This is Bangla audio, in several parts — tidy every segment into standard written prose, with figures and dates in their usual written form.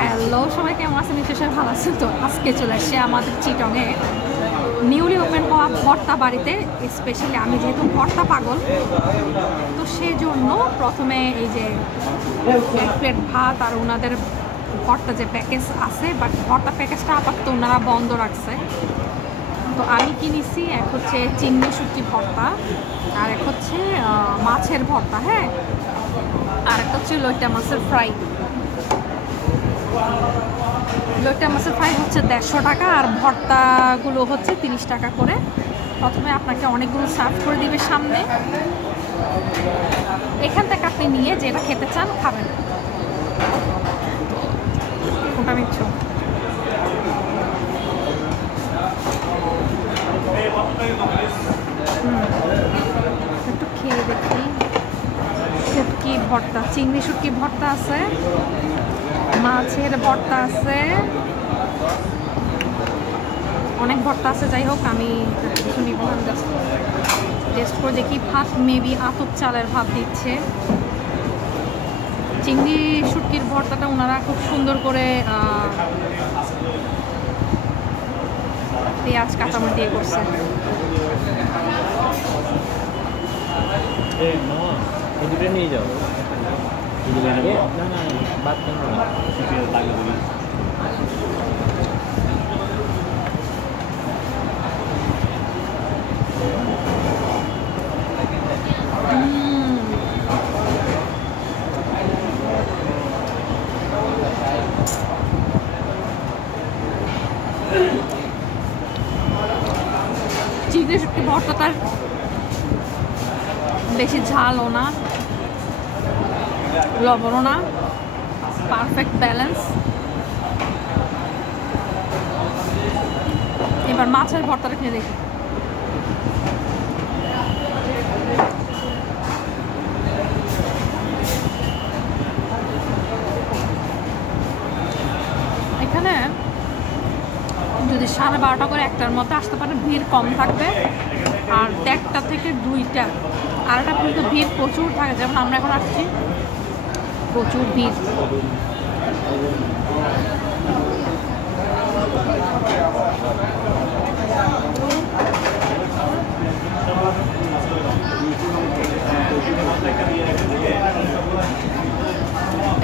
হ্যালো সবাই, কেমন আছেন? নিশ্চয়ই ভালো আছেন। তো আজকে চলে আসছে আমাদের চিটংয়ে নিউলি ওপেন হওয়া ভর্তা বাড়িতে। স্পেশালি আমি যেহেতু ভর্তা পাগল, তো সেজন্য প্রথমে এই যে এক প্লেট ভাত আর ওনাদের ভর্তা যে প্যাকেজ আছে, বাট ভর্তা প্যাকেজটা আপাতত ওনারা বন্ধ রাখছে। তো আমি কিনেছি এক হচ্ছে চিংড়ি শুটকি ভর্তা, আর এক হচ্ছে মাছের ভর্তা, হ্যাঁ, আর একটা হচ্ছে লইটা মাছের ফ্রাই। লইটা মাছের ফ্রাই হচ্ছে 150 টাকা, আর ভর্তাগুলো হচ্ছে 30 টাকা করে। প্রথমে আপনাকে অনেকগুলো সার্ভ করে দিবে সামনে, এখান থেকে আপনি নিয়ে যেটা খেতে চান খাবেন। কোনটা নিচ্ছ? একটু খেয়ে দেখি। শুটকি ভর্তা, চিংড়ি শুটকি ভর্তা আছে, মাছের ভর্তা আছে, অনেক ভর্তা আছে। যাই হোক, আমি কিছু নিব না, জাস্ট টেস্ট করে দেখি। ভাত মেবি আতপ চালের ভাত দিচ্ছে। চিংড়ি শুটকির ভর্তাটা ওনারা খুব সুন্দর করে পেঁয়াজ কাঁচামরিচ দিয়ে করছে। নিয়ে যাও, না বাদ কেন চিংড়ি শুটকি ভর্তাটার বেশি ঝালও না, লবণও না, পারফেক্ট ব্যালেন্স। এবার মাছের ভর্তাটা খেয়ে দেখি। এখানে যদি 12:30 করে 1টার মধ্যে আসতে পারে, ভিড় কম থাকবে। আর 1টা থেকে 2টা, আড়াইটা পর্যন্ত ভিড় প্রচুর থাকে। যেমন আমরা এখন আসছি, প্রচুর ভিড়।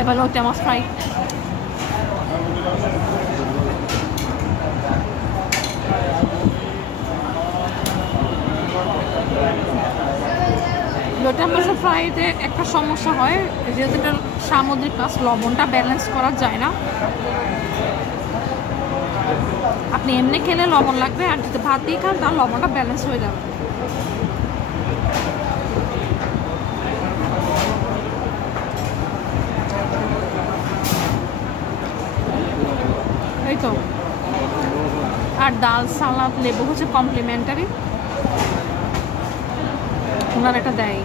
এবার লইটা মাছ ফ্রাই। লইটা মাছের ফ্রাইতে একটা সমস্যা হয়, যেহেতু এটা সামুদ্রিক মাছ, লবণটা ব্যালেন্স করা যায় না। আপনি এমনি খেলে লবণ লাগবে, আর যদি ভাত দিয়ে খান তার লবণটা ব্যালেন্স হয়ে যাবে। এই তো। আর ডাল, সালাদ, লেবু হচ্ছে কমপ্লিমেন্টারি, ওনারা এটা দেয়।